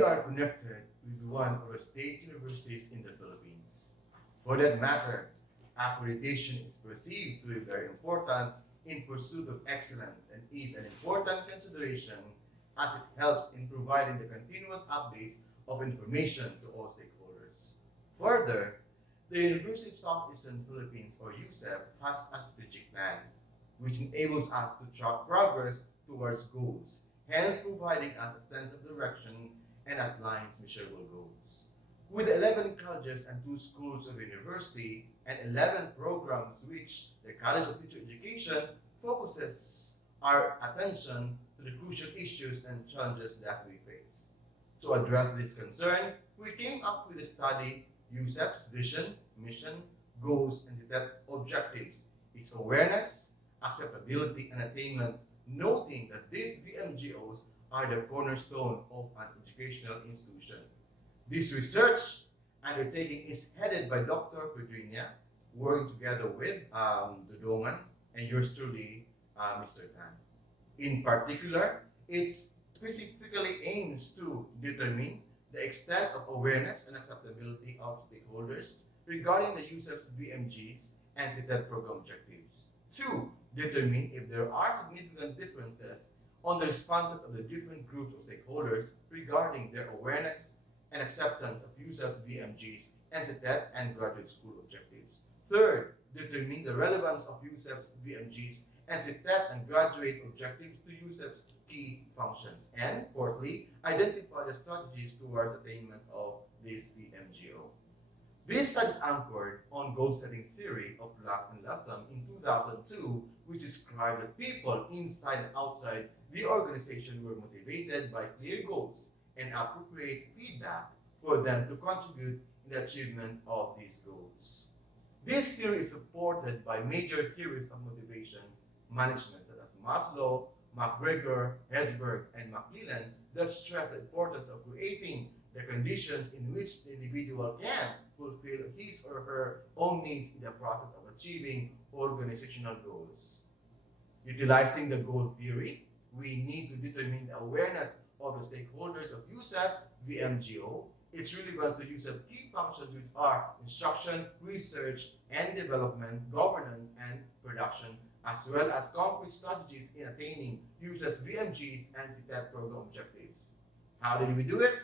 we are connected with one of the state universities in the Philippines. For that matter, accreditation is perceived to be very important in pursuit of excellence and is an important consideration as it helps in providing the continuous updates of information to all stakeholders. Further, the University of Southeastern Philippines, or USEP, has a strategic plan, which enables us to track progress towards goals, hence providing us a sense of direction and outlines measurable goals. With 11 colleges and 2 schools of university and 11 programs which the College of Teacher Education focuses our attention to the crucial issues and challenges that we face. To address this concern, we came up with a study, USEP's vision, mission, goals, and set objectives, its awareness, acceptability, and attainment, noting that these VMGOs are the cornerstone of an educational institution. This research undertaking is headed by Dr. Pedrina, working together with Dodongan and yours truly, Mr. Tan. In particular, it specifically aims to determine the extent of awareness and acceptability of stakeholders regarding the use of VMGs and CTED program objectives. 2. Determine if there are significant differences on the responses of the different groups of stakeholders regarding their awareness and acceptance of use of VMGs, NCTED, and graduate school objectives. Third, determine the relevance of USEP's VMGs, NCTED, and graduate objectives to USEP's key functions. And fourthly, identify the strategies towards attainment of this VMGO. This study is anchored on goal-setting theory of Lack and Latham in 2002, which described that people inside and outside the organization were motivated by clear goals and appropriate feedback for them to contribute in the achievement of these goals. This theory is supported by major theories of motivation management such as Maslow, McGregor, Hesberg, and McClellan that stress the importance of creating the conditions in which the individual can fulfill his or her own needs in the process of achieving organizational goals. Utilizing the goal theory, we need to determine the awareness of the stakeholders of USEP, VMGO, its relevance to USEP key functions which are instruction, research and development, governance, and production, as well as concrete strategies in attaining USEP's VMGs and CTED program objectives. How did we do it?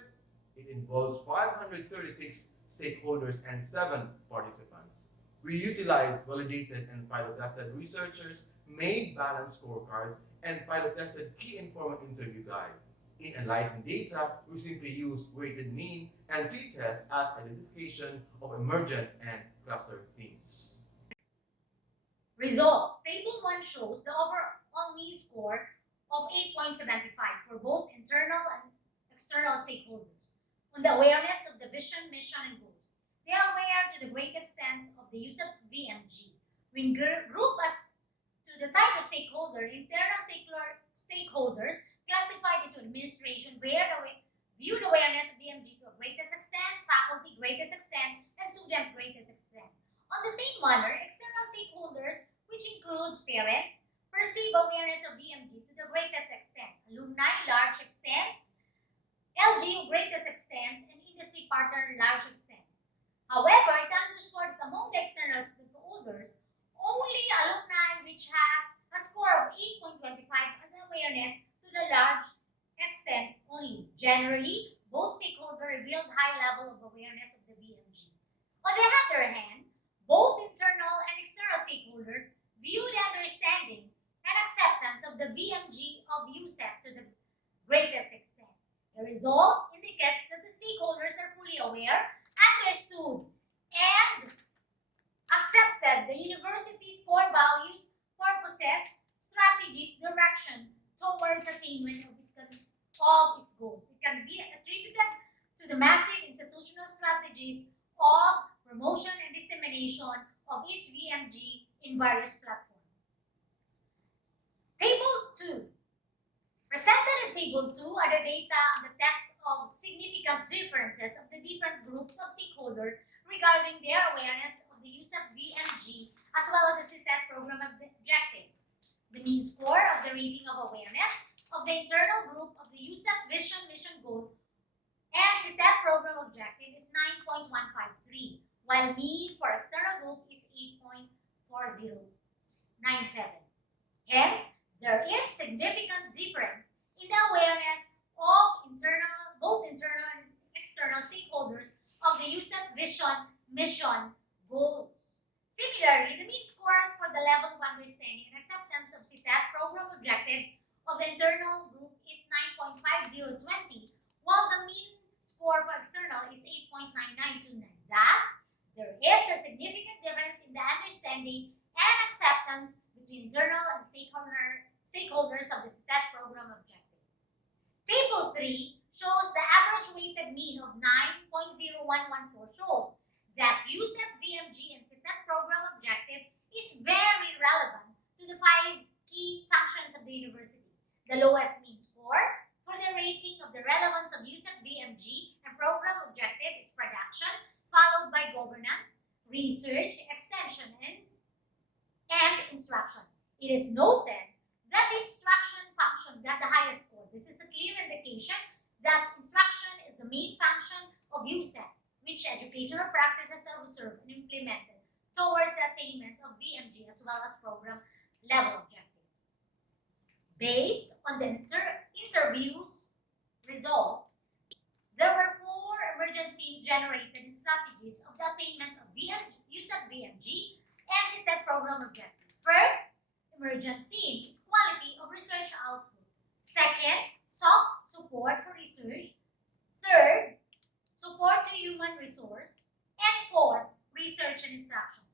It involves 536 stakeholders and 7 participants. We utilized validated and pilot-tested researchers, made balanced scorecards, and pilot-tested key informant interview guide. In analyzing data, we simply use weighted mean and t-test as identification of emergent and cluster themes. Results. Table 1 shows the overall mean score of 8.75 for both internal and external stakeholders on the awareness of the vision, mission, and goals. They are aware to the great extent of the use of VMG. We group as to the type of stakeholder, internal stakeholders classified into administration where the viewed awareness of VMG to a greatest extent, faculty greatest extent, and student greatest extent. On the same manner, external stakeholders, which includes parents, perceive awareness of VMG to the greatest extent, alumni large extent, LGU greatest extent, and industry partner large extent. However, it underscored that among the external stakeholders, only alumni which has a score of 8.25 and awareness to the large extent only. Generally, both stakeholders revealed high level of awareness of the VMG. On the other hand, both internal and external stakeholders viewed understanding and acceptance of the VMG of USEP to the greatest extent. The result indicates that the stakeholders are fully aware, understood, and accepted the university's core values, purposes, strategies, direction towards attainment of its goals. It can be attributed to the massive institutional strategies of promotion and dissemination of its VMG in various platforms. Table 2. Presented in Table 2 are the data and the test of significant differences of the different groups of stakeholders regarding their awareness of the use of VMG as well as the CTED program objectives. The mean score of the rating of awareness of the internal group of the USEP vision, mission, goal, And CTET program objective is 9.153, while mean for external group is 8.4097. Hence, there is significant difference in the awareness of both internal and external stakeholders of the USEP vision, mission, goals. Similarly, the mean scores for the level of understanding and acceptance of CTET program objectives of the internal group is 9.5020, while the mean score for external is 8.9929. Thus, there is a significant difference in the understanding and acceptance between internal and stakeholders of the CTET program objective. Table 3 shows the average weighted mean of 9.0114 shows that USEP, VMG, and CTET program objective is very relevant to the 5 key functions of the university. The lowest mean score for the rating of the relevance of USEP, VMG, and program objective is production, followed by governance, research, extension, and instruction. It is noted that the instruction function got the highest score. This is a clear indication that instruction is the main function of USEP, which educational practices are observed and implemented towards the attainment of VMG as well as program level objective. Based on the interviews result, there were 4 emergent theme-generated strategies of the attainment of USEP VMG and CTET program objective. First, emergent theme is quality of research output. Second, soft support for research. Third, support to human resource. And fourth, research and instruction.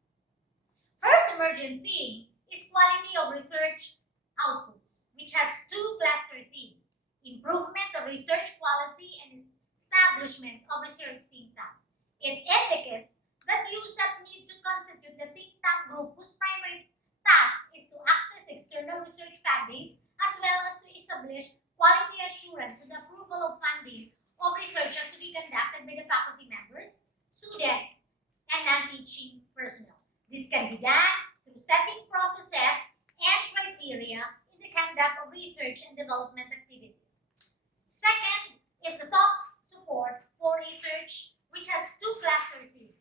First emergent theme is quality of research outputs, which has 2 cluster themes: improvement of research quality and establishment of research think tank. It indicates that USEP need to constitute the think tank group whose primary task is to access external research fundings as well as to establish quality assurance and approval of funding of researches to be conducted by the faculty members, students, and non-teaching personnel. This can be done through setting processes and criteria in the conduct of research and development activities. Second is the soft support for research, which has 2 cluster themes: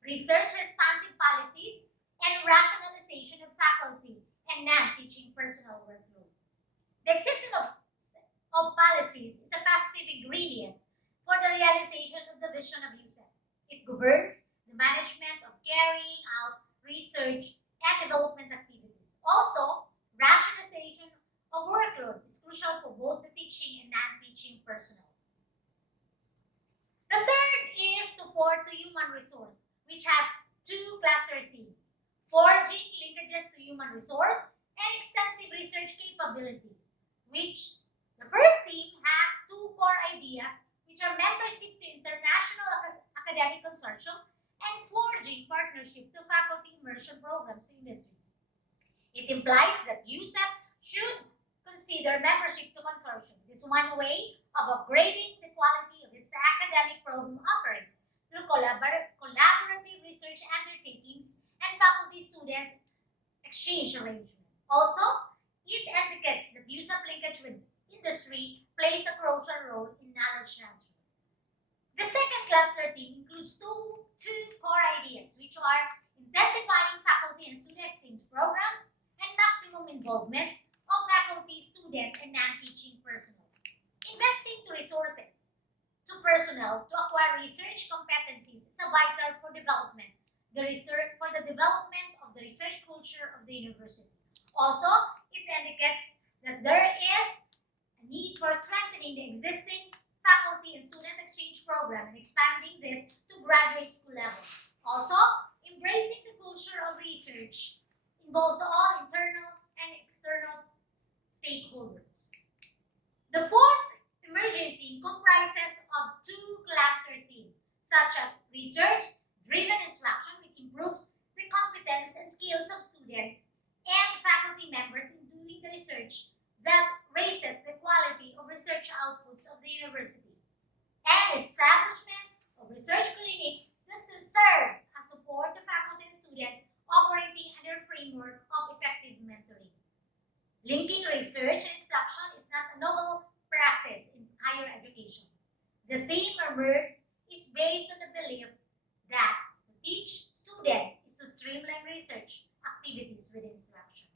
research responsive policies and rationalization of faculty and non-teaching personnel workload. The existence of policies is a positive ingredient for the realization of the vision of USEP. It governs the management of carrying out research and development activities. Also, rationalization of workload is crucial for both the teaching and non-teaching personnel. The third is support to human resource, which has 2 cluster themes: forging linkages to human resource and extensive research capability, which the first theme has 2 core ideas, which are membership to international academic consortium and forging partnership to faculty immersion programs in industries. It implies that USEP should consider membership to consortium. This is one way of upgrading the quality of its academic program offerings through collaborative research undertakings and faculty students exchange arrangement. Also, it indicates that USEP linkage with industry plays a crucial role in knowledge transfer. The second cluster theme includes two core ideas, which are intensifying faculty and student exchange program and maximum involvement of faculty, student, and non-teaching personnel. Investing to resources to personnel to acquire research competencies is vital for development, for the development of the research culture of the university. Also, it indicates that there is a need for strengthening the existing faculty and student exchange program and expanding this to graduate school level. Also, embracing the culture of research involves all internal and external stakeholders. The fourth emerging theme comprises of 2 cluster themes, such as research-driven instruction, which improves the competence and skills of students and faculty members in doing the research that raises the quality of research outputs of the university, and establishment of research clinic that serves as support to faculty and students operating under framework of effective mentoring. Linking research and instruction is not a novel practice in higher education. The theme emerged is based on the belief that to teach students is to streamline research activities with instruction.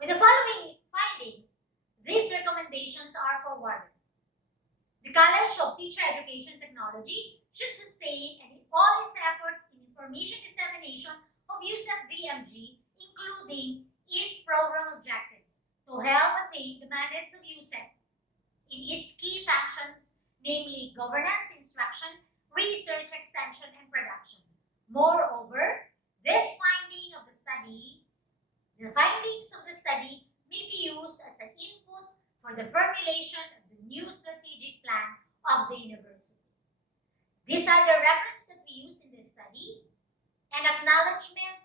With the following findings, these recommendations are forwarded. The College of Teacher Education Technology should sustain and all its effort in information dissemination of USEP VMG, including its program objectives, to help attain the mandates of USEP in its key functions, namely governance, instruction, research, extension, and production. Moreover, the findings of the study may be used as an input for the formulation of the new strategic plan of the university. These are the references that we use in this study and acknowledgement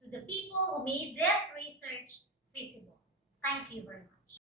to the people who made this research feasible. Thank you very much.